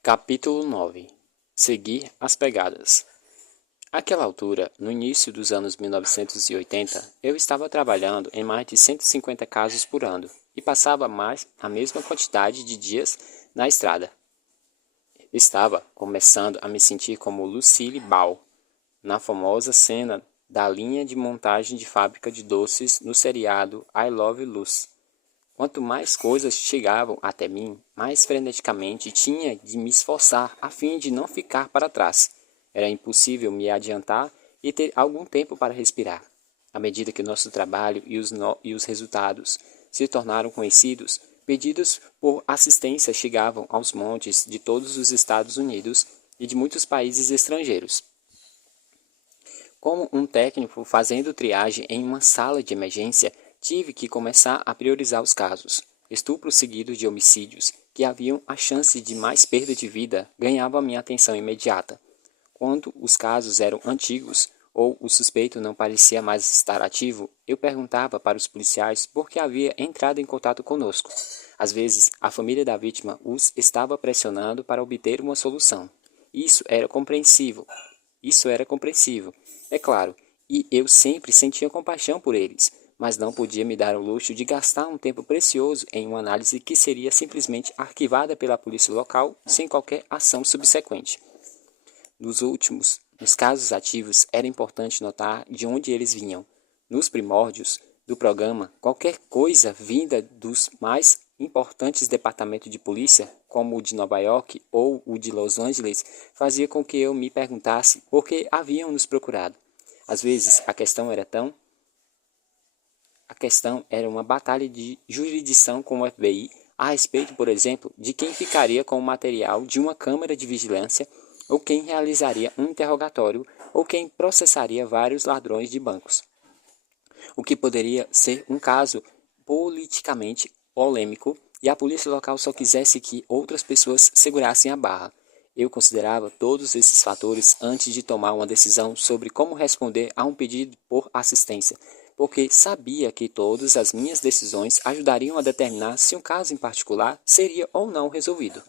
Capítulo 9. Seguir as pegadas. Àquela altura, no início dos anos 1980, eu estava trabalhando em mais de 150 casos por ano e passava mais a mesma quantidade de dias na estrada. Estava começando a me sentir como Lucille Ball, na famosa cena da linha de montagem de fábrica de doces no seriado I Love Lucy. Quanto mais coisas chegavam até mim, mais freneticamente tinha de me esforçar a fim de não ficar para trás. Era impossível me adiantar e ter algum tempo para respirar. À medida que o nosso trabalho e os resultados se tornaram conhecidos, pedidos por assistência chegavam aos montes de todos os Estados Unidos e de muitos países estrangeiros. Como um técnico fazendo triagem em uma sala de emergência, tive que começar a priorizar os casos. Estupros seguidos de homicídios, que haviam a chance de mais perda de vida, ganhavam a minha atenção imediata. Quando os casos eram antigos, ou o suspeito não parecia mais estar ativo, eu perguntava para os policiais por que havia entrado em contato conosco. Às vezes, a família da vítima os estava pressionando para obter uma solução. Isso era compreensível, é claro, e eu sempre sentia compaixão por eles, mas não podia me dar o luxo de gastar um tempo precioso em uma análise que seria simplesmente arquivada pela polícia local sem qualquer ação subsequente. Nos casos ativos, era importante notar de onde eles vinham. Nos primórdios do programa, qualquer coisa vinda dos mais importantes departamentos de polícia, como o de Nova York ou o de Los Angeles, fazia com que eu me perguntasse por que haviam nos procurado. Às vezes, a questão era uma batalha de jurisdição com o FBI a respeito, por exemplo, de quem ficaria com o material de uma câmara de vigilância, ou quem realizaria um interrogatório, ou quem processaria vários ladrões de bancos. O que poderia ser um caso politicamente polêmico e a polícia local só quisesse que outras pessoas segurassem a barra. Eu considerava todos esses fatores antes de tomar uma decisão sobre como responder a um pedido por assistência, porque sabia que todas as minhas decisões ajudariam a determinar se um caso em particular seria ou não resolvido.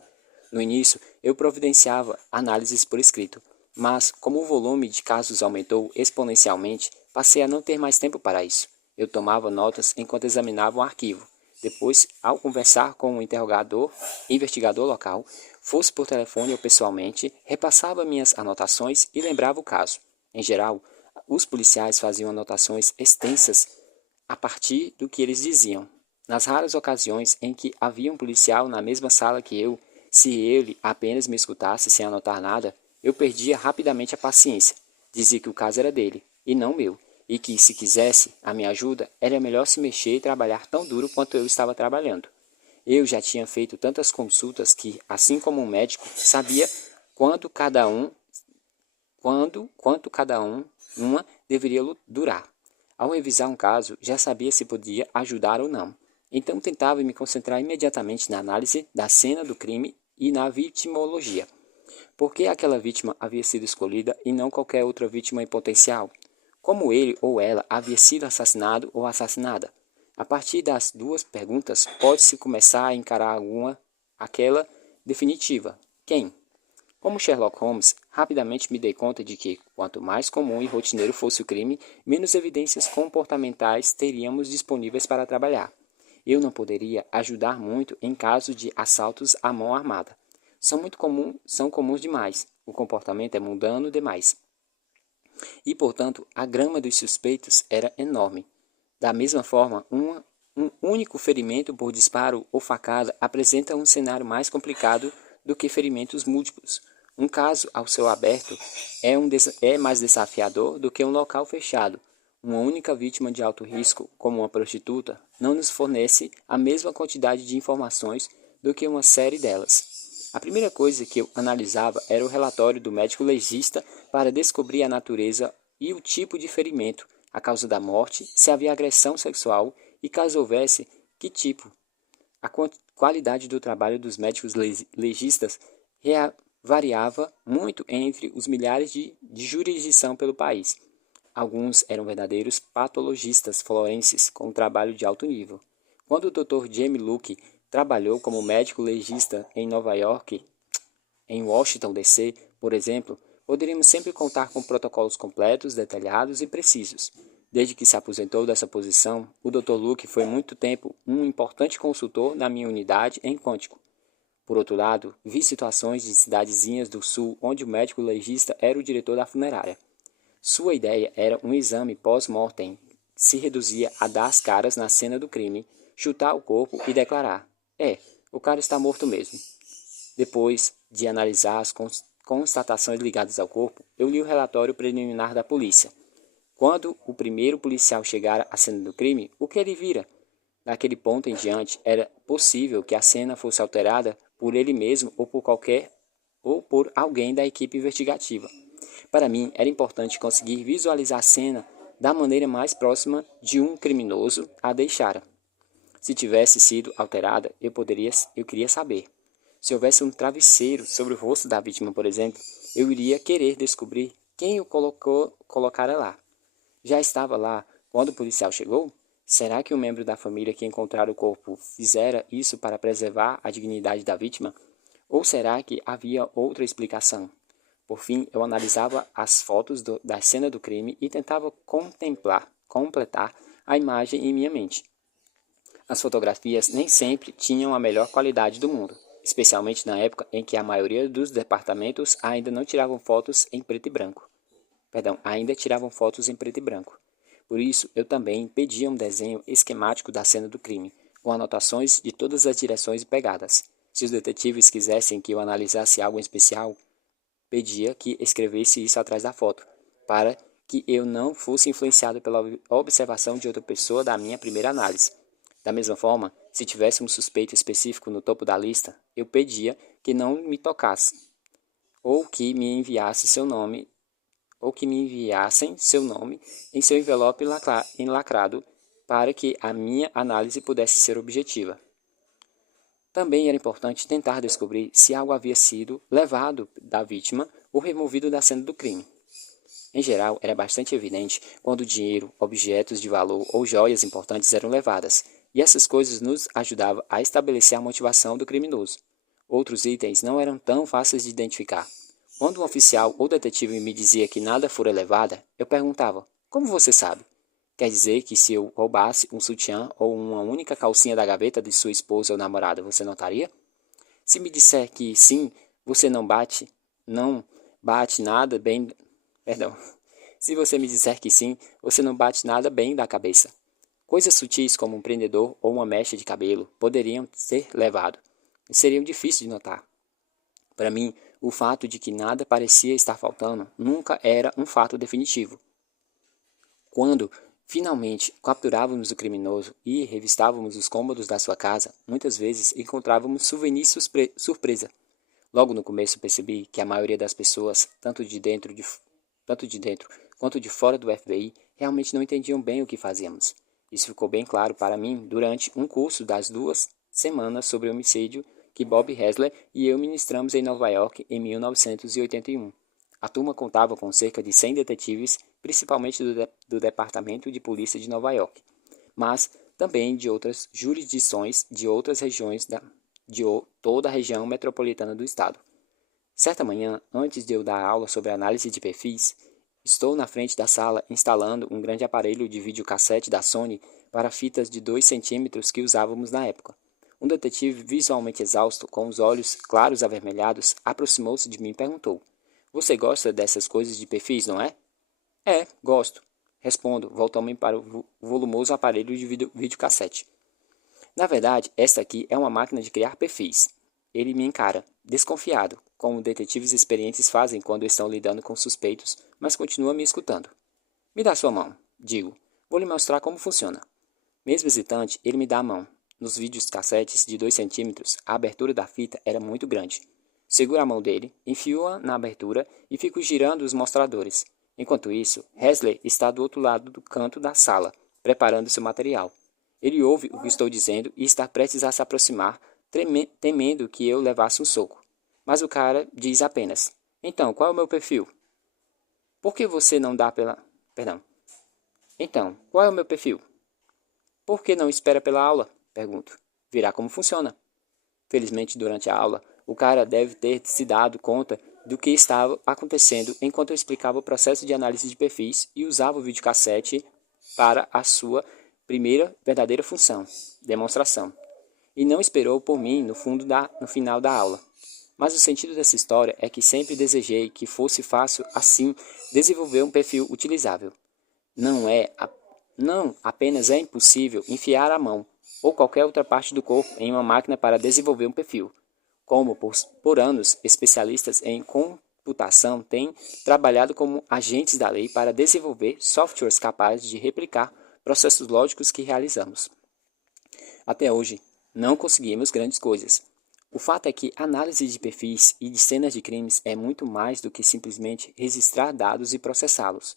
No início, eu providenciava análises por escrito, mas como o volume de casos aumentou exponencialmente, passei a não ter mais tempo para isso. Eu tomava notas enquanto examinava o arquivo. Depois, ao conversar com o investigador local, fosse por telefone ou pessoalmente, repassava minhas anotações e lembrava o caso. Em geral, os policiais faziam anotações extensas a partir do que eles diziam. Nas raras ocasiões em que havia um policial na mesma sala que eu, se ele apenas me escutasse sem anotar nada, eu perdia rapidamente a paciência. Dizia que o caso era dele, e não meu, e que, se quisesse a minha ajuda, era melhor se mexer e trabalhar tão duro quanto eu estava trabalhando. Eu já tinha feito tantas consultas que, assim como um médico, sabia quanto cada um, uma deveria durar. Ao revisar um caso, já sabia se podia ajudar ou não. Então tentava me concentrar imediatamente na análise da cena do crime e na vitimologia. Por que aquela vítima havia sido escolhida e não qualquer outra vítima em potencial? Como ele ou ela havia sido assassinado ou assassinada? A partir das duas perguntas, pode-se começar a encarar aquela definitiva. Quem? Como Sherlock Holmes, rapidamente me dei conta de que, quanto mais comum e rotineiro fosse o crime, menos evidências comportamentais teríamos disponíveis para trabalhar. Eu não poderia ajudar muito em caso de assaltos à mão armada. São comuns demais. O comportamento é mundano demais. E, portanto, a gama dos suspeitos era enorme. Da mesma forma, um único ferimento por disparo ou facada apresenta um cenário mais complicado do que ferimentos múltiplos. Um caso ao céu aberto é mais desafiador do que um local fechado. Uma única vítima de alto risco, como uma prostituta, não nos fornece a mesma quantidade de informações do que uma série delas. A primeira coisa que eu analisava era o relatório do médico legista para descobrir a natureza e o tipo de ferimento, a causa da morte, se havia agressão sexual e, caso houvesse, que tipo. A qualidade do trabalho dos médicos legistas variava muito entre os milhares de jurisdição pelo país. Alguns eram verdadeiros patologistas florenses com um trabalho de alto nível. Quando o Dr. Jamie Luke trabalhou como médico legista em Nova York, Em Washington, D.C., por exemplo, poderíamos sempre contar com protocolos completos, detalhados e precisos. Desde que se aposentou dessa posição, o Dr. Luke foi muito tempo um importante consultor na minha unidade em quântico. Por outro lado, vi situações de cidadezinhas do sul onde o médico legista era o diretor da funerária. Sua ideia era um exame pós-mortem, que se reduzia a dar as caras na cena do crime, chutar o corpo e declarar: o cara está morto mesmo. Depois de analisar as constatações ligadas ao corpo, eu li o relatório preliminar da polícia. Quando o primeiro policial chegar à cena do crime, o que ele vira? Daquele ponto em diante, era possível que a cena fosse alterada por ele mesmo ou por alguém da equipe investigativa. Para mim, era importante conseguir visualizar a cena da maneira mais próxima de um criminoso a deixara. Se tivesse sido alterada, eu queria saber. Se houvesse um travesseiro sobre o rosto da vítima, por exemplo, eu iria querer descobrir quem o colocara lá. Já estava lá quando o policial chegou? Será que um membro da família que encontrara o corpo fizera isso para preservar a dignidade da vítima? Ou será que havia outra explicação? Por fim, eu analisava as fotos da cena do crime e tentava completar a imagem em minha mente. As fotografias nem sempre tinham a melhor qualidade do mundo, especialmente na época em que a maioria dos departamentos ainda não tiravam fotos em preto e branco. Ainda tiravam fotos em preto e branco. Por isso, eu também pedia um desenho esquemático da cena do crime, com anotações de todas as direções e pegadas. Se os detetives quisessem que eu analisasse algo em especial, pedia que escrevesse isso atrás da foto, para que eu não fosse influenciado pela observação de outra pessoa da minha primeira análise. Da mesma forma, se tivesse um suspeito específico no topo da lista, eu pedia que não me tocasse, ou que me enviasse seu nome, ou que me enviassem seu nome em seu envelope lacrado, para que a minha análise pudesse ser objetiva. Também era importante tentar descobrir se algo havia sido levado da vítima ou removido da cena do crime. Em geral, era bastante evidente quando dinheiro, objetos de valor ou joias importantes eram levadas, e essas coisas nos ajudavam a estabelecer a motivação do criminoso. Outros itens não eram tão fáceis de identificar. Quando um oficial ou detetive me dizia que nada fora levada, eu perguntava: como você sabe? Quer dizer que se eu roubasse um sutiã ou uma única calcinha da gaveta de sua esposa ou namorada, você notaria? Se me disser que sim, você não bate nada bem, perdão. Se você me disser que sim, você não bate nada bem da cabeça. Coisas sutis como um prendedor ou uma mecha de cabelo poderiam ser levado, e seriam difíceis de notar. Para mim, o fato de que nada parecia estar faltando nunca era um fato definitivo. Quando finalmente capturávamos o criminoso e revistávamos os cômodos da sua casa, muitas vezes encontrávamos souvenirs surpresa. Logo no começo percebi que a maioria das pessoas, tanto de dentro quanto de fora do FBI, realmente não entendiam bem o que fazíamos. Isso ficou bem claro para mim durante um curso das 2 semanas sobre o homicídio que Bob Hessler e eu ministramos em Nova York em 1981. A turma contava com cerca de 100 detetives, principalmente do Departamento de Polícia de Nova York, mas também de outras jurisdições de outras regiões de toda a região metropolitana do estado. Certa manhã, antes de eu dar aula sobre análise de perfis, estou na frente da sala instalando um grande aparelho de videocassete da Sony para fitas de 2 centímetros que usávamos na época. Um detetive visualmente exausto, com os olhos claros avermelhados, aproximou-se de mim e perguntou: você gosta dessas coisas de perfis, não é? É, gosto. Respondo, voltando para o volumoso aparelho de videocassete. Na verdade, esta aqui é uma máquina de criar perfis. Ele me encara, desconfiado, como detetives experientes fazem quando estão lidando com suspeitos, mas continua me escutando. Me dá sua mão, digo. Vou lhe mostrar como funciona. Mesmo hesitante, ele me dá a mão. Nos videocassetes de 2 centímetros, a abertura da fita era muito grande. Seguro a mão dele, enfio-a na abertura e fico girando os mostradores. Enquanto isso, Hessler está do outro lado do canto da sala, preparando seu material. Ele ouve o que estou dizendo e está prestes a se aproximar, temendo que eu levasse um soco. Mas o cara diz apenas: então, qual é o meu perfil? Por que você não dá pela... Perdão. Então, qual é o meu perfil? Por que não espera pela aula? Pergunto. Virá como funciona. Felizmente, durante a aula, O cara deve ter se dado conta do que estava acontecendo enquanto eu explicava o processo de análise de perfis e usava o videocassete para a sua primeira verdadeira função, demonstração. E não esperou por mim no final da aula. Mas o sentido dessa história é que sempre desejei que fosse fácil, assim, desenvolver um perfil utilizável. Não apenas é impossível enfiar a mão ou qualquer outra parte do corpo em uma máquina para desenvolver um perfil, como por anos especialistas em computação têm trabalhado como agentes da lei para desenvolver softwares capazes de replicar processos lógicos que realizamos. Até hoje, não conseguimos grandes coisas. O fato é que a análise de perfis e de cenas de crimes é muito mais do que simplesmente registrar dados e processá-los.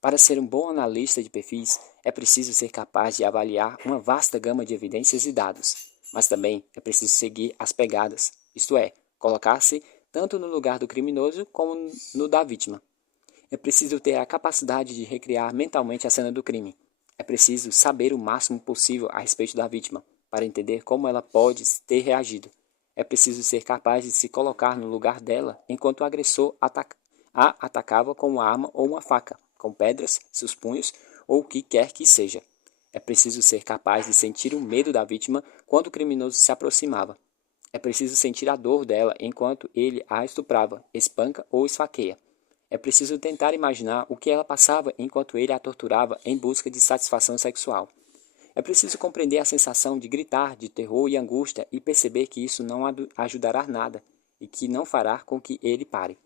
Para ser um bom analista de perfis, é preciso ser capaz de avaliar uma vasta gama de evidências e dados, mas também é preciso seguir as pegadas, isto é, colocar-se tanto no lugar do criminoso como no da vítima. É preciso ter a capacidade de recriar mentalmente a cena do crime. É preciso saber o máximo possível a respeito da vítima, para entender como ela pode ter reagido. É preciso ser capaz de se colocar no lugar dela enquanto o agressor a atacava com uma arma ou uma faca, com pedras, seus punhos ou o que quer que seja. É preciso ser capaz de sentir o medo da vítima quando o criminoso se aproximava. É preciso sentir a dor dela enquanto ele a estuprava, espanca ou esfaqueia. É preciso tentar imaginar o que ela passava enquanto ele a torturava em busca de satisfação sexual. É preciso compreender a sensação de gritar de terror e angústia e perceber que isso não ajudará nada e que não fará com que ele pare.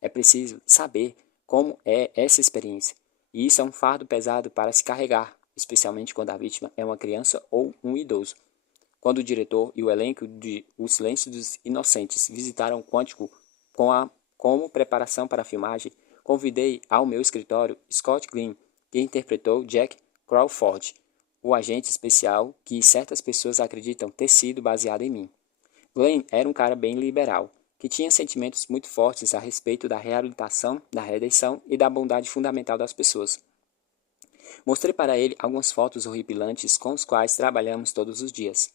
É preciso saber como é essa experiência, e isso é um fardo pesado para se carregar, especialmente quando a vítima é uma criança ou um idoso. Quando o diretor e o elenco de O Silêncio dos Inocentes visitaram o Quântico como preparação para a filmagem, convidei ao meu escritório Scott Glenn, que interpretou Jack Crawford, o agente especial que certas pessoas acreditam ter sido baseado em mim. Glenn era um cara bem liberal, que tinha sentimentos muito fortes a respeito da reabilitação, da redenção e da bondade fundamental das pessoas. Mostrei para ele algumas fotos horripilantes com os quais trabalhamos todos os dias.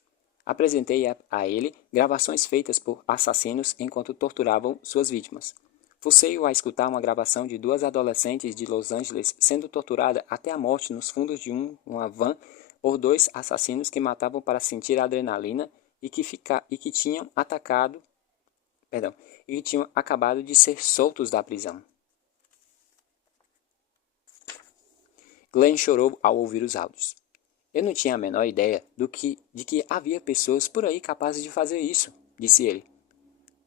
Apresentei a ele gravações feitas por assassinos enquanto torturavam suas vítimas. Forcei-o a escutar uma gravação de duas adolescentes de Los Angeles sendo torturada até a morte nos fundos de uma van por dois assassinos que matavam para sentir a adrenalina e que tinham acabado de ser soltos da prisão. Glenn chorou ao ouvir os áudios. Eu não tinha a menor ideia de que havia pessoas por aí capazes de fazer isso, disse ele.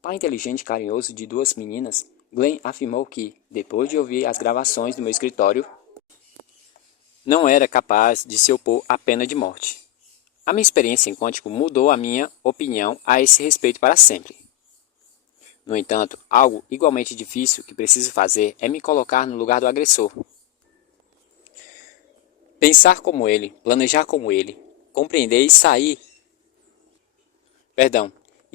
Pai inteligente e carinhoso de duas meninas, Glenn afirmou que, depois de ouvir as gravações do meu escritório, não era capaz de se opor à pena de morte. A minha experiência em Quântico mudou a minha opinião a esse respeito para sempre. No entanto, algo igualmente difícil que preciso fazer é me colocar no lugar do agressor. Pensar como ele, planejar como ele, compreender e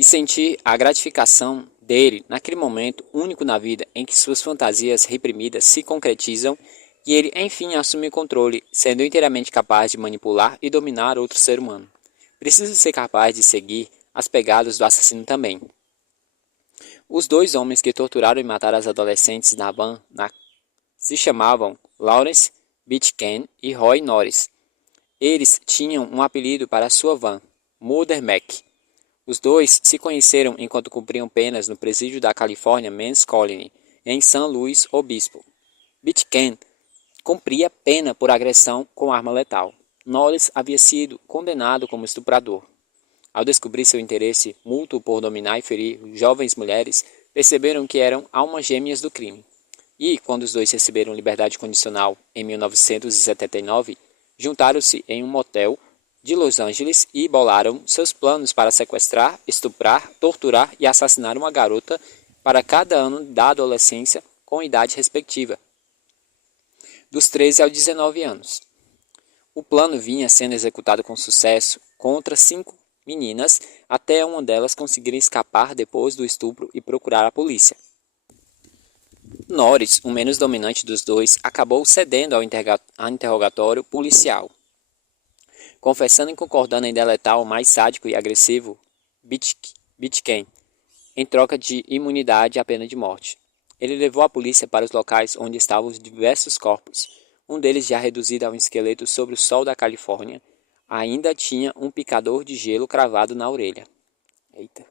sentir a gratificação dele naquele momento único na vida em que suas fantasias reprimidas se concretizam e ele enfim assume o controle, sendo inteiramente capaz de manipular e dominar outro ser humano. Preciso ser capaz de seguir as pegadas do assassino também. Os dois homens que torturaram e mataram as adolescentes na van se chamavam Lawrence Bitken e Roy Norris. Eles tinham um apelido para sua van, Murder Mac. Os dois se conheceram enquanto cumpriam penas no presídio da California Men's Colony, em São Luís Obispo. Bitken cumpria pena por agressão com arma letal. Norris havia sido condenado como estuprador. Ao descobrir seu interesse mútuo por dominar e ferir jovens mulheres, perceberam que eram almas gêmeas do crime. E, quando os dois receberam liberdade condicional em 1979, juntaram-se em um motel de Los Angeles e bolaram seus planos para sequestrar, estuprar, torturar e assassinar uma garota para cada ano da adolescência com idade respectiva, dos 13 aos 19 anos. O plano vinha sendo executado com sucesso contra 5 meninas, até uma delas conseguir escapar depois do estupro e procurar a polícia. Norris, o menos dominante dos dois, acabou cedendo ao interrogatório policial, confessando e concordando em deletar o mais sádico e agressivo Bitken. em troca de imunidade à pena de morte. Ele levou a polícia para os locais onde estavam os diversos corpos. Um deles, já reduzido a um esqueleto sobre o sol da Califórnia, ainda tinha um picador de gelo cravado na orelha. Eita.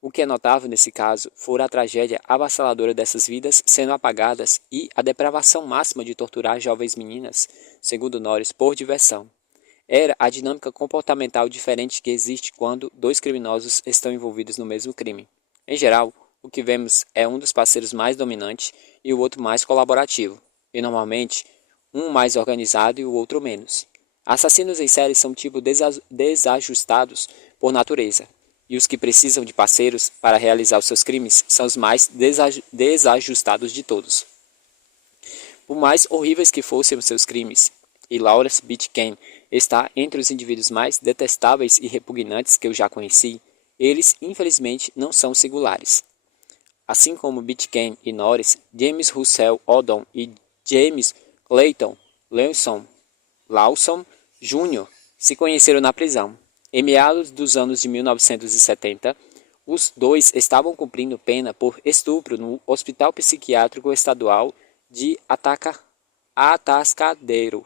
O que é notável nesse caso fora a tragédia avassaladora dessas vidas sendo apagadas e a depravação máxima de torturar jovens meninas, segundo Norris, por diversão. Era a dinâmica comportamental diferente que existe quando dois criminosos estão envolvidos no mesmo crime. Em geral, o que vemos é um dos parceiros mais dominante e o outro mais colaborativo, e normalmente um mais organizado e o outro menos. Assassinos em série são tipo desajustados por natureza, e os que precisam de parceiros para realizar os seus crimes são os mais desajustados de todos. Por mais horríveis que fossem os seus crimes, e Lawrence Bitcane está entre os indivíduos mais detestáveis e repugnantes que eu já conheci, eles, infelizmente, não são singulares. Assim como Bitcane e Norris, James Russell Odom e James Clayton Lawson Jr. se conheceram na prisão. Em meados dos anos de 1970, os dois estavam cumprindo pena por estupro no Hospital Psiquiátrico Estadual de Atascadero,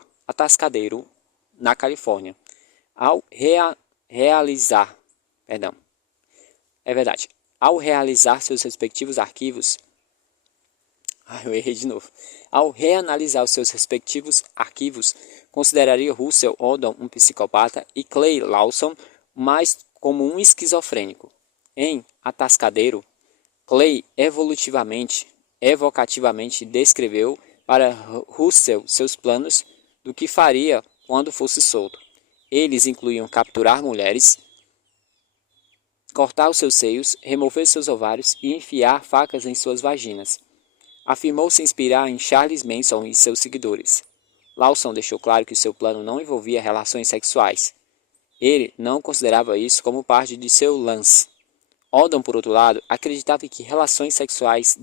na Califórnia. Ao realizar seus respectivos arquivos, Ao reanalisar os seus respectivos arquivos, consideraria Russell Odom um psicopata e Clay Lawson mais como um esquizofrênico. Em Atascadero, Clay evocativamente descreveu para Russell seus planos do que faria quando fosse solto. Eles incluíam capturar mulheres, cortar os seus seios, remover seus ovários e enfiar facas em suas vaginas. Afirmou se inspirar em Charles Manson e seus seguidores. Lawson deixou claro que seu plano não envolvia relações sexuais. Ele não considerava isso como parte de seu lance. Odom, por outro lado, acreditava que relações sexuais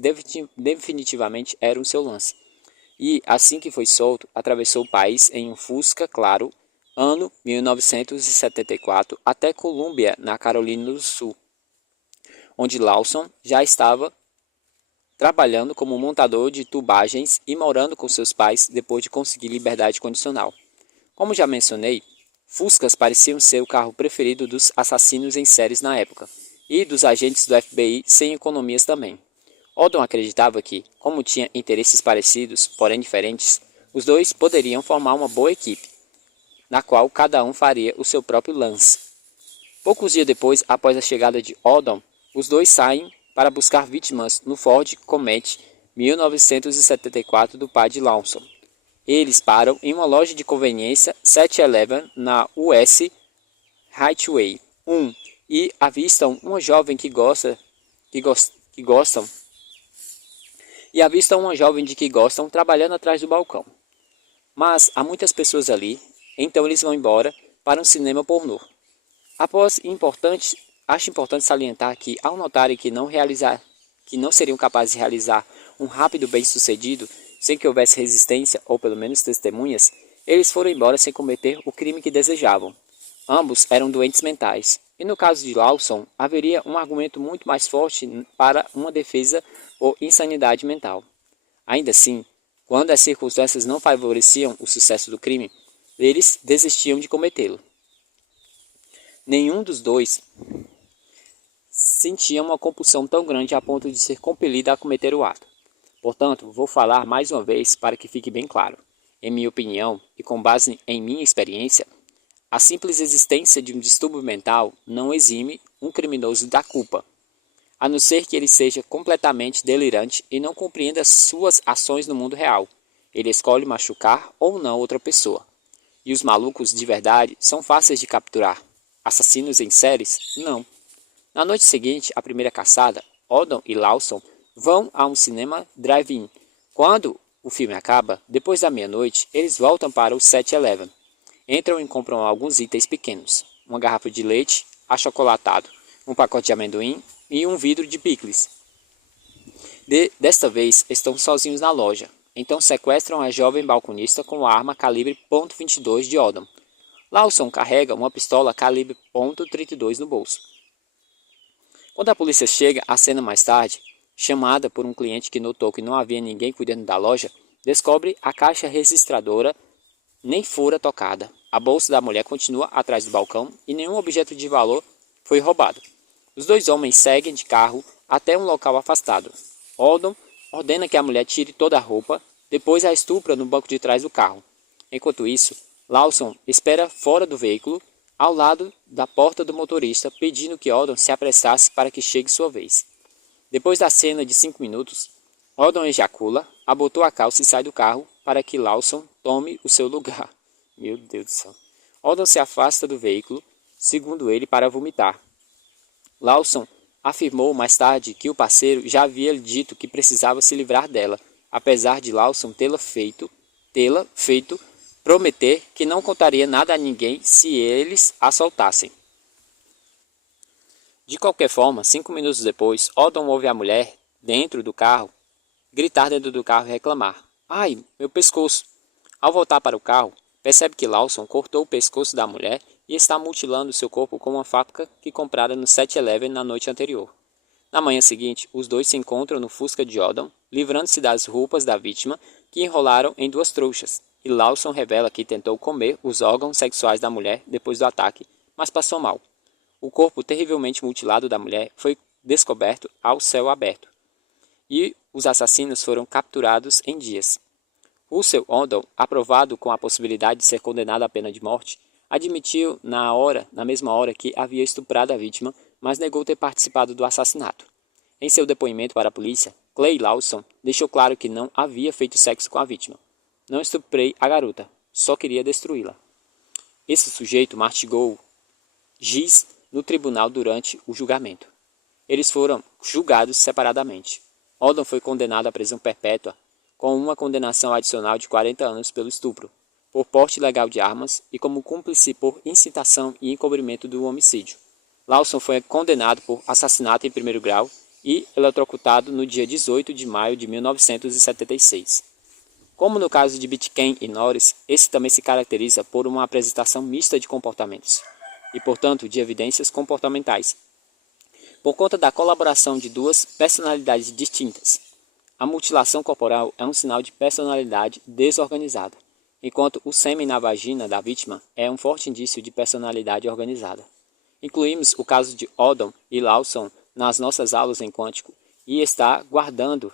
definitivamente eram seu lance. E, assim que foi solto, atravessou o país em um Fusca claro, ano 1974, até Columbia, na Carolina do Sul, onde Lawson já estava trabalhando como montador de tubagens e morando com seus pais depois de conseguir liberdade condicional. Como já mencionei, Fuscas pareciam ser o carro preferido dos assassinos em séries na época, e dos agentes do FBI sem economias também. Odom acreditava que, como tinha interesses parecidos, porém diferentes, os dois poderiam formar uma boa equipe, na qual cada um faria o seu próprio lance. Poucos dias depois, após a chegada de Odom, os dois saem para buscar vítimas no Ford Comet 1974 do pai de Lawson. Eles param em uma loja de conveniência 7-Eleven na US Highway 1 e avistam uma jovem que gostam trabalhando atrás do balcão. Mas há muitas pessoas ali, então eles vão embora para um cinema pornô. Acho importante salientar que, ao notarem que não seriam capazes de realizar um rápido bem-sucedido sem que houvesse resistência ou pelo menos testemunhas, eles foram embora sem cometer o crime que desejavam. Ambos eram doentes mentais, e no caso de Lawson, haveria um argumento muito mais forte para uma defesa por insanidade mental. Ainda assim, quando as circunstâncias não favoreciam o sucesso do crime, eles desistiam de cometê-lo. Nenhum dos dois sentia uma compulsão tão grande a ponto de ser compelido a cometer o ato. Portanto, vou falar mais uma vez para que fique bem claro. Em minha opinião, e com base em minha experiência, a simples existência de um distúrbio mental não exime um criminoso da culpa, a não ser que ele seja completamente delirante e não compreenda suas ações no mundo real. Ele escolhe machucar ou não outra pessoa. E os malucos de verdade são fáceis de capturar. Assassinos em séries? Não. Na noite seguinte à primeira caçada, Odom e Lawson vão a um cinema drive-in. Quando o filme acaba, depois da meia-noite, eles voltam para o 7-Eleven. Entram e compram alguns itens pequenos. Uma garrafa de leite achocolatado, um pacote de amendoim e um vidro de picles. Desta vez, estão sozinhos na loja. Então sequestram a jovem balconista com a arma calibre .22 de Odom. Lawson carrega uma pistola calibre .32 no bolso. Quando a polícia chega à cena mais tarde, chamada por um cliente que notou que não havia ninguém cuidando da loja, descobre a caixa registradora nem fora tocada. A bolsa da mulher continua atrás do balcão e nenhum objeto de valor foi roubado. Os dois homens seguem de carro até um local afastado. Oldham ordena que a mulher tire toda a roupa, depois a estupra no banco de trás do carro. Enquanto isso, Lawson espera fora do veículo, ao lado da porta do motorista, pedindo que Oldham se apressasse para que chegue sua vez. Depois da cena de 5 minutos, Oldham ejacula, abotoa a calça e sai do carro para que Lawson tome o seu lugar. Meu Deus do céu. Oldham se afasta do veículo, segundo ele, para vomitar. Lawson afirmou mais tarde que o parceiro já havia lhe dito que precisava se livrar dela, apesar de Lawson tê-la feito prometer que não contaria nada a ninguém se eles a soltassem. De qualquer forma, 5 minutos depois, Oldham ouve a mulher, dentro do carro, gritar dentro do carro e reclamar. Ai, meu pescoço! Ao voltar para o carro, percebe que Lawson cortou o pescoço da mulher e está mutilando seu corpo com uma faca que comprara no 7-Eleven na noite anterior. Na manhã seguinte, os dois se encontram no Fusca de Oldham, livrando-se das roupas da vítima, que enrolaram em 2 trouxas, e Lawson revela que tentou comer os órgãos sexuais da mulher depois do ataque, mas passou mal. O corpo terrivelmente mutilado da mulher foi descoberto ao céu aberto, e os assassinos foram capturados em dias. Russell Oldham, aprovado com a possibilidade de ser condenado à pena de morte, admitiu na mesma hora que havia estuprado a vítima, mas negou ter participado do assassinato. Em seu depoimento para a polícia, Clay Lawson deixou claro que não havia feito sexo com a vítima. Não estuprei a garota, só queria destruí-la. Esse sujeito mastigou giz no tribunal durante o julgamento. Eles foram julgados separadamente. Oldham foi condenado à prisão perpétua, com uma condenação adicional de 40 anos pelo estupro, por porte ilegal de armas e como cúmplice por incitação e encobrimento do homicídio. Lawson foi condenado por assassinato em primeiro grau e eletrocutado no dia 18 de maio de 1976. Como no caso de Bitken e Norris, esse também se caracteriza por uma apresentação mista de comportamentos e, portanto, de evidências comportamentais, por conta da colaboração de 2 personalidades distintas. A mutilação corporal é um sinal de personalidade desorganizada, enquanto o sêmen na vagina da vítima é um forte indício de personalidade organizada. Incluímos o caso de Oldham e Lawson nas nossas aulas em quântico e está guardado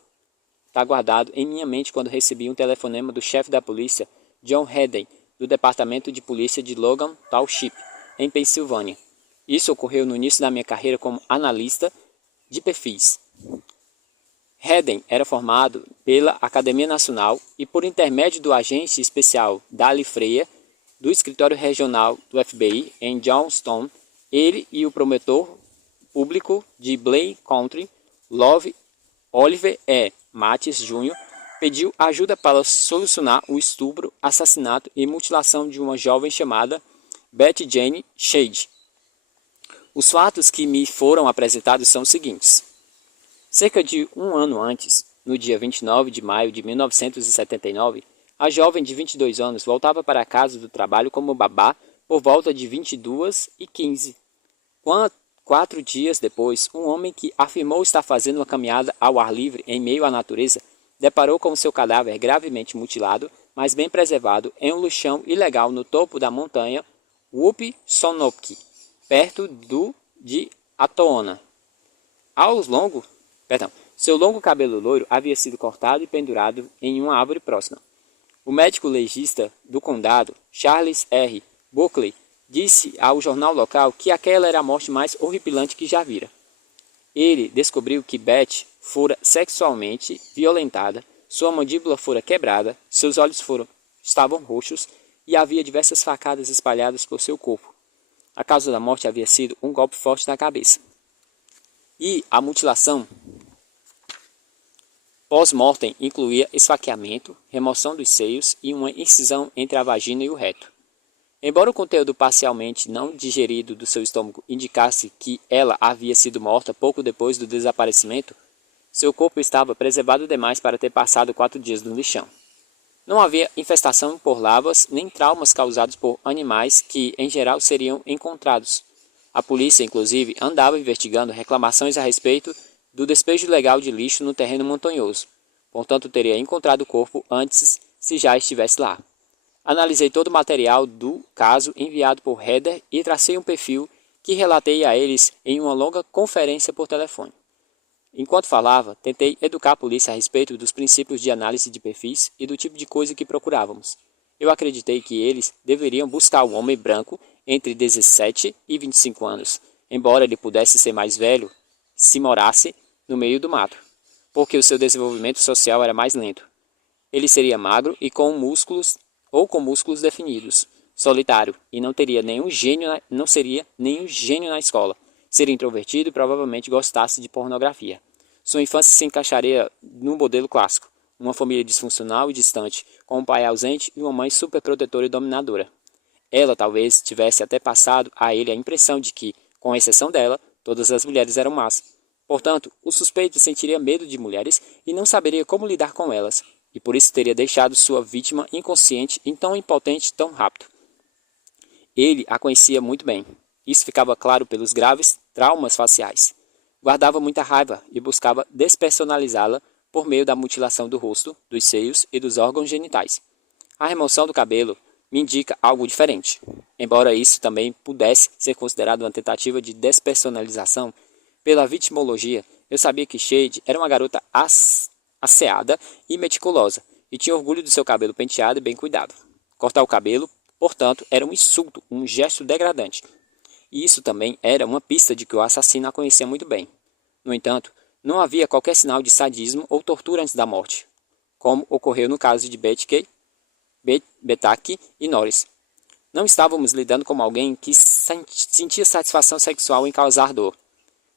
em minha mente quando recebi um telefonema do chefe da polícia, John Hedden, do Departamento de Polícia de Logan Township, em Pensilvânia. Isso ocorreu no início da minha carreira como analista de perfis. Hedden era formado pela Academia Nacional e, por intermédio do agente especial Dali Freya, do escritório regional do FBI em Johnstown, ele e o promotor público de Blaine County, Oliver E. Mattis Jr., pediu ajuda para solucionar o estupro, assassinato e mutilação de uma jovem chamada Betty Jane Shade. Os fatos que me foram apresentados são os seguintes. Cerca de um ano antes, no dia 29 de maio de 1979, a jovem de 22 anos voltava para a casa do trabalho como babá por volta de 22h15. 4 dias depois, um homem que afirmou estar fazendo uma caminhada ao ar livre em meio à natureza deparou com seu cadáver gravemente mutilado, mas bem preservado, em um lixão ilegal no topo da montanha Whoop-Sonopki, perto de Atoona. Seu longo cabelo loiro havia sido cortado e pendurado em uma árvore próxima. O médico legista do condado, Charles R. Buckley, disse ao jornal local que aquela era a morte mais horripilante que já vira. Ele descobriu que Beth fora sexualmente violentada, sua mandíbula fora quebrada, seus olhos estavam roxos e havia diversas facadas espalhadas por seu corpo. A causa da morte havia sido um golpe forte na cabeça. E a mutilação pós-mortem incluía esfaqueamento, remoção dos seios e uma incisão entre a vagina e o reto. Embora o conteúdo parcialmente não digerido do seu estômago indicasse que ela havia sido morta pouco depois do desaparecimento, seu corpo estava preservado demais para ter passado 4 dias no lixão. Não havia infestação por larvas nem traumas causados por animais que, em geral, seriam encontrados. A polícia, inclusive, andava investigando reclamações a respeito do despejo ilegal de lixo no terreno montanhoso. Portanto, teria encontrado o corpo antes se já estivesse lá. Analisei todo o material do caso enviado por Heather e tracei um perfil que relatei a eles em uma longa conferência por telefone. Enquanto falava, tentei educar a polícia a respeito dos princípios de análise de perfis e do tipo de coisa que procurávamos. Eu acreditei que eles deveriam buscar um homem branco entre 17 e 25 anos, embora ele pudesse ser mais velho se morasse no meio do mato, porque o seu desenvolvimento social era mais lento. Ele seria magro e com músculos definidos, solitário e não seria nenhum gênio na escola. Seria introvertido e provavelmente gostasse de pornografia. Sua infância se encaixaria no modelo clássico, uma família disfuncional e distante, com um pai ausente e uma mãe superprotetora e dominadora. Ela talvez tivesse até passado a ele a impressão de que, com exceção dela, todas as mulheres eram más. Portanto, o suspeito sentiria medo de mulheres e não saberia como lidar com elas, e por isso teria deixado sua vítima inconsciente e tão impotente tão rápido. Ele a conhecia muito bem. Isso ficava claro pelos graves traumas faciais. Guardava muita raiva e buscava despersonalizá-la por meio da mutilação do rosto, dos seios e dos órgãos genitais. A remoção do cabelo me indica algo diferente. Embora isso também pudesse ser considerado uma tentativa de despersonalização, pela vitimologia, eu sabia que Shade era uma garota asseada e meticulosa, e tinha orgulho do seu cabelo penteado e bem cuidado. Cortar o cabelo, portanto, era um insulto, um gesto degradante. E isso também era uma pista de que o assassino a conhecia muito bem. No entanto, não havia qualquer sinal de sadismo ou tortura antes da morte, como ocorreu no caso de Betaki e Norris. Não estávamos lidando com alguém que sentia satisfação sexual em causar dor.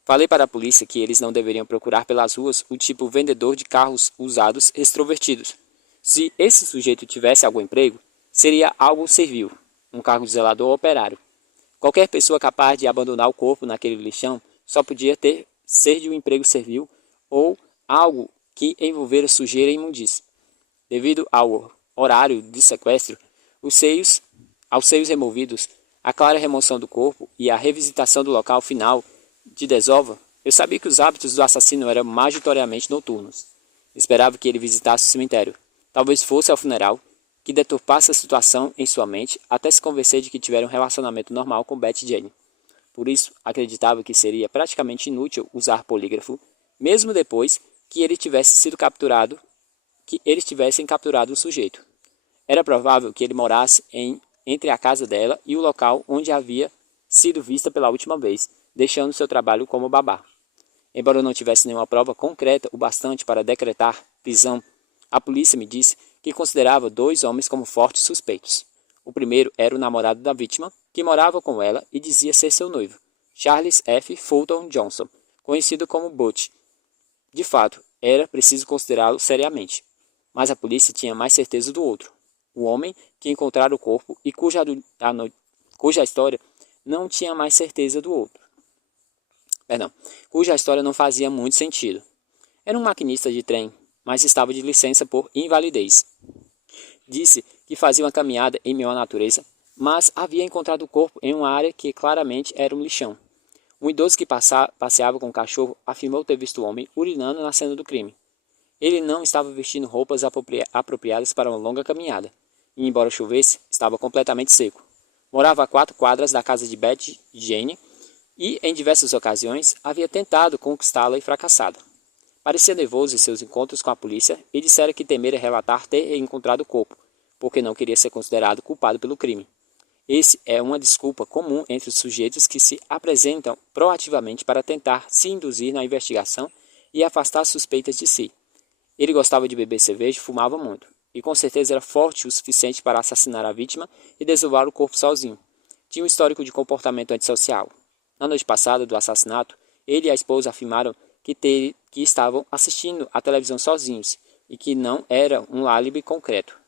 Falei para a polícia que eles não deveriam procurar pelas ruas o tipo vendedor de carros usados extrovertidos. Se esse sujeito tivesse algum emprego, seria algo servil, um cargo de zelador ou operário. Qualquer pessoa capaz de abandonar o corpo naquele lixão só podia ser de um emprego servil ou algo que envolvera sujeira e imundície. Devido ao horário de sequestro, aos seios removidos, a clara remoção do corpo e a revisitação do local final de desova, eu sabia que os hábitos do assassino eram majoritariamente noturnos. Esperava que ele visitasse o cemitério. Talvez fosse ao funeral, que deturpasse a situação em sua mente até se convencer de que tivera um relacionamento normal com Betty Jane. Por isso, acreditava que seria praticamente inútil usar polígrafo, mesmo depois que eles tivessem capturado o sujeito. Era provável que ele morasse entre a casa dela e o local onde havia sido vista pela última vez, deixando seu trabalho como babá. Embora eu não tivesse nenhuma prova concreta o bastante para decretar prisão, a polícia me disse que considerava 2 homens como fortes suspeitos. O primeiro era o namorado da vítima, que morava com ela e dizia ser seu noivo, Charles F. Fulton Johnson, conhecido como Butch. De fato, era preciso considerá-lo seriamente. Mas a polícia tinha mais certeza do outro. O homem que encontrara o corpo e cuja história não tinha mais certeza do outro. Cuja história não fazia muito sentido. Era um maquinista de trem, mas estava de licença por invalidez. Disse que fazia uma caminhada em meio à natureza, mas havia encontrado o corpo em uma área que claramente era um lixão. Um idoso que passeava com o cachorro afirmou ter visto o homem urinando na cena do crime. Ele não estava vestindo roupas apropriadas para uma longa caminhada, e embora chovesse, estava completamente seco. Morava a 4 quadras da casa de Betty Jane e, em diversas ocasiões, havia tentado conquistá-la e fracassado. Parecia nervoso em seus encontros com a polícia e dissera que temera relatar ter encontrado o corpo, porque não queria ser considerado culpado pelo crime. Esse é uma desculpa comum entre os sujeitos que se apresentam proativamente para tentar se induzir na investigação e afastar suspeitas de si. Ele gostava de beber cerveja e fumava muito, e com certeza era forte o suficiente para assassinar a vítima e desovar o corpo sozinho. Tinha um histórico de comportamento antissocial. Na noite passada do assassinato, ele e a esposa afirmaram que estavam assistindo à televisão sozinhos e que não era um álibi concreto.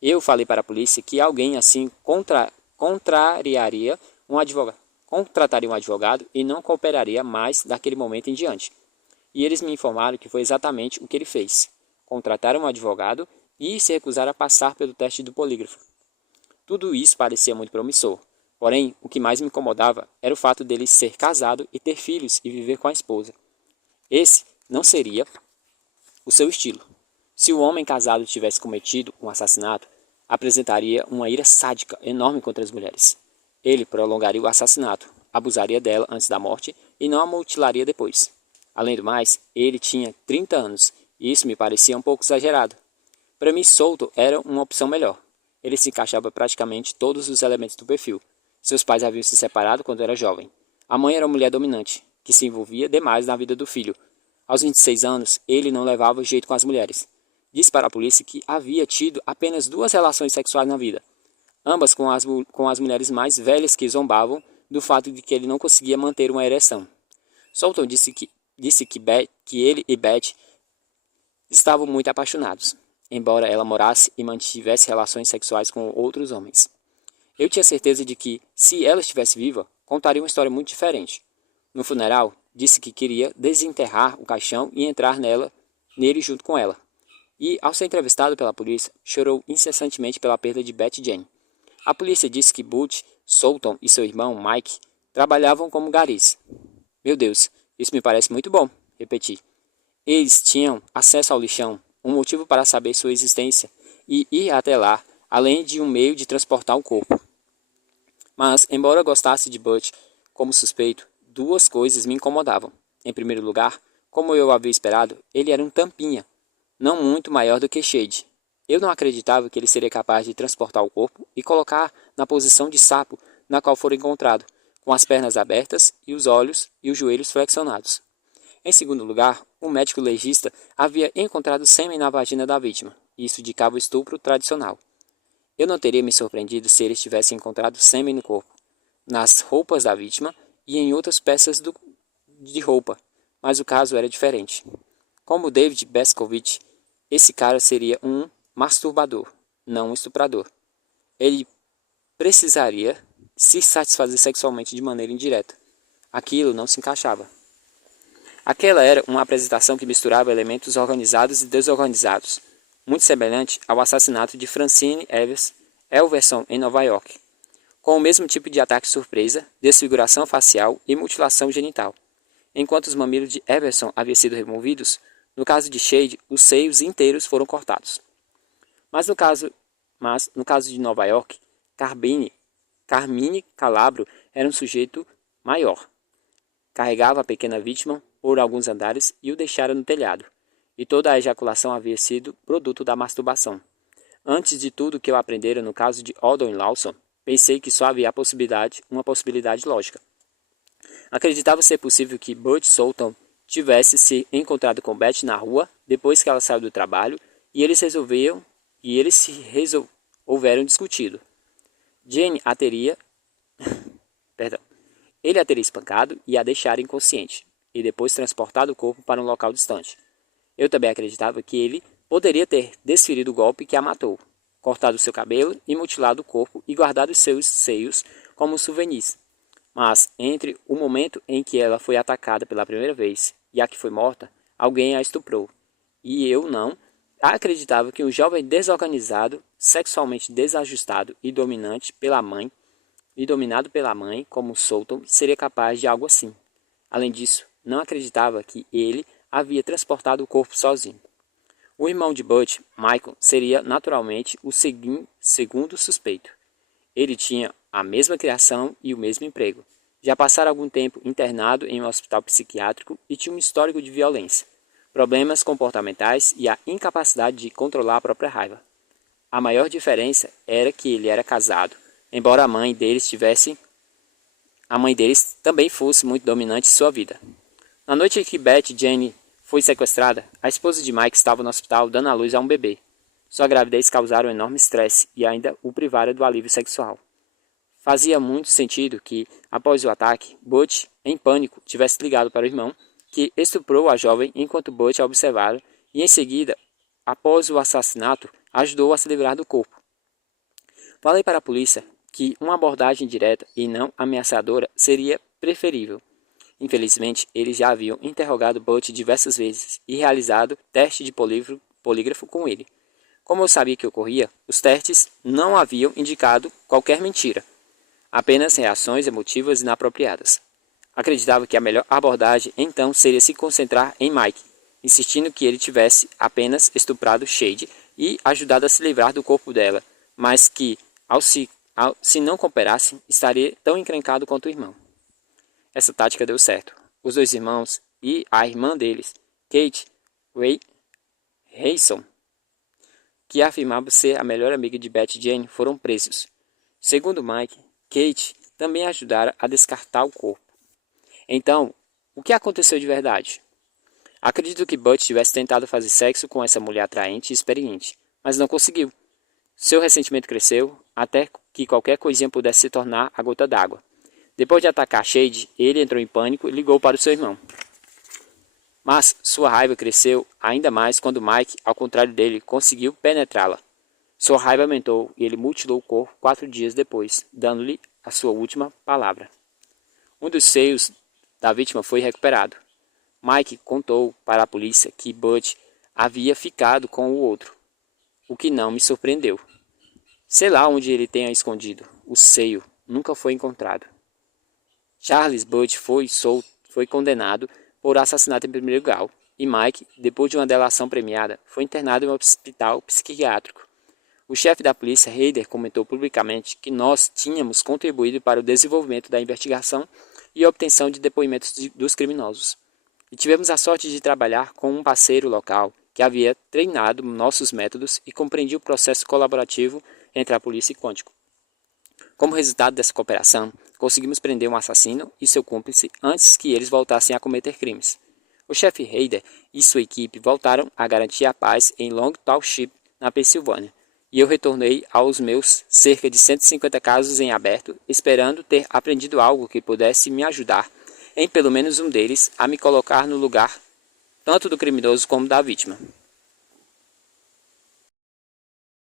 Eu falei para a polícia que alguém assim contrataria um advogado e não cooperaria mais daquele momento em diante. E eles me informaram que foi exatamente o que ele fez. Contratar um advogado e se recusar a passar pelo teste do polígrafo. Tudo isso parecia muito promissor. Porém, o que mais me incomodava era o fato dele ser casado e ter filhos e viver com a esposa. Esse não seria o seu estilo. Se o homem casado tivesse cometido um assassinato, apresentaria uma ira sádica enorme contra as mulheres. Ele prolongaria o assassinato, abusaria dela antes da morte e não a mutilaria depois. Além do mais, ele tinha 30 anos e isso me parecia um pouco exagerado. Para mim, Solto era uma opção melhor. Ele se encaixava praticamente todos os elementos do perfil. Seus pais haviam se separado quando era jovem. A mãe era uma mulher dominante, que se envolvia demais na vida do filho. Aos 26 anos, ele não levava jeito com as mulheres. Disse para a polícia que havia tido apenas 2 relações sexuais na vida, ambas com as mulheres mais velhas que zombavam do fato de que ele não conseguia manter uma ereção. Solton disse que ele e Beth estavam muito apaixonados, embora ela morasse e mantivesse relações sexuais com outros homens. Eu tinha certeza de que, se ela estivesse viva, contaria uma história muito diferente. No funeral, disse que queria desenterrar o caixão e entrar nele junto com ela. E, ao ser entrevistado pela polícia, chorou incessantemente pela perda de Beth Jane. A polícia disse que Butch, Solton e seu irmão, Mike, trabalhavam como garis. Meu Deus, isso me parece muito bom, repeti. Eles tinham acesso ao lixão, um motivo para saber sua existência e ir até lá, além de um meio de transportar o corpo. Mas, embora gostasse de Butch como suspeito, 2 coisas me incomodavam. Em primeiro lugar, como eu havia esperado, ele era um tampinha, não muito maior do que Shade. Eu não acreditava que ele seria capaz de transportar o corpo e colocar na posição de sapo na qual fora encontrado, com as pernas abertas e os olhos e os joelhos flexionados. Em segundo lugar, o médico legista havia encontrado sêmen na vagina da vítima, e isso indicava o estupro tradicional. Eu não teria me surpreendido se eles tivessem encontrado sêmen no corpo, nas roupas da vítima e em outras peças de roupa, mas o caso era diferente. Como David Bescovitch, esse cara seria um masturbador, não um estuprador. Ele precisaria se satisfazer sexualmente de maneira indireta. Aquilo não se encaixava. Aquela era uma apresentação que misturava elementos organizados e desorganizados, muito semelhante ao assassinato de Francine Elverson em Nova York, com o mesmo tipo de ataque surpresa, desfiguração facial e mutilação genital. Enquanto os mamilos de Everson haviam sido removidos, no caso de Shade, os seios inteiros foram cortados. Mas no caso de Nova York, Carmine Calabro era um sujeito maior. Carregava a pequena vítima por alguns andares e o deixara no telhado, e toda a ejaculação havia sido produto da masturbação. Antes de tudo que eu aprendera no caso de Odom Lawson, pensei que só havia uma possibilidade lógica. Acreditava ser possível que Butch Solton tivesse se encontrado com Beth na rua depois que ela saiu do trabalho e eles houveram discutido. Jane a teria, ele a teria espancado e a deixara inconsciente, e depois transportado o corpo para um local distante. Eu também acreditava que ele poderia ter desferido o golpe que a matou, cortado seu cabelo e mutilado o corpo e guardado seus seios como souvenirs. Mas, entre o momento em que ela foi atacada pela primeira vez e a que foi morta, alguém a estuprou. E eu não acreditava que um jovem desorganizado, sexualmente desajustado e dominado pela mãe, como Solton, seria capaz de algo assim. Além disso, não acreditava que ele havia transportado o corpo sozinho. O irmão de Butch, Michael, seria naturalmente o segundo suspeito. Ele tinha a mesma criação e o mesmo emprego. Já passara algum tempo internado em um hospital psiquiátrico e tinha um histórico de violência, problemas comportamentais e a incapacidade de controlar a própria raiva. A maior diferença era que ele era casado, embora a mãe deles também fosse muito dominante em sua vida. Na noite em que Beth Jane foi sequestrada, a esposa de Mike estava no hospital dando à luz a um bebê. Sua gravidez causara um enorme estresse e ainda o privara do alívio sexual. Fazia muito sentido que, após o ataque, Butch, em pânico, tivesse ligado para o irmão, que estuprou a jovem enquanto Butch a observara e, em seguida, após o assassinato, ajudou a se livrar do corpo. Falei para a polícia que uma abordagem direta e não ameaçadora seria preferível. Infelizmente, eles já haviam interrogado Butch diversas vezes e realizado teste de polígrafo com ele. Como eu sabia que ocorria, os testes não haviam indicado qualquer mentira. apenas reações emotivas inapropriadas. Acreditava que a melhor abordagem então seria se concentrar em Mike, insistindo que ele tivesse apenas estuprado Shade e ajudado a se livrar do corpo dela, mas que, se não cooperasse, estaria tão encrencado quanto o irmão. Essa tática deu certo. Os dois irmãos e a irmã deles, Kate Hayson, que afirmava ser a melhor amiga de Betty Jane, foram presos. Segundo Mike, Kate também ajudaram a descartar o corpo. Então, o que aconteceu de verdade? Acredito que Butch tivesse tentado fazer sexo com essa mulher atraente e experiente, mas não conseguiu. Seu ressentimento cresceu até que qualquer coisinha pudesse se tornar a gota d'água. Depois de atacar Shade, ele entrou em pânico e ligou para o seu irmão. Mas sua raiva cresceu ainda mais quando Mike, ao contrário dele, conseguiu penetrá-la. Sua raiva aumentou e ele mutilou o corpo 4 dias depois, dando-lhe a sua última palavra. Um dos seios da vítima foi recuperado. Mike contou para a polícia que Butch havia ficado com o outro, o que não me surpreendeu. Sei lá onde ele tenha escondido. O seio nunca foi encontrado. Charles Butch foi condenado por assassinato em primeiro grau e Mike, depois de uma delação premiada, foi internado em um hospital psiquiátrico. O chefe da polícia, Heider, comentou publicamente que nós tínhamos contribuído para o desenvolvimento da investigação e a obtenção de depoimentos dos criminosos. E tivemos a sorte de trabalhar com um parceiro local que havia treinado nossos métodos e compreendia o processo colaborativo entre a polícia e Quantico. Como resultado dessa cooperação, conseguimos prender um assassino e seu cúmplice antes que eles voltassem a cometer crimes. O chefe Heider e sua equipe voltaram a garantir a paz em Long Township, na Pensilvânia, e eu retornei aos meus cerca de 150 casos em aberto, esperando ter aprendido algo que pudesse me ajudar, em pelo menos um deles, a me colocar no lugar tanto do criminoso como da vítima.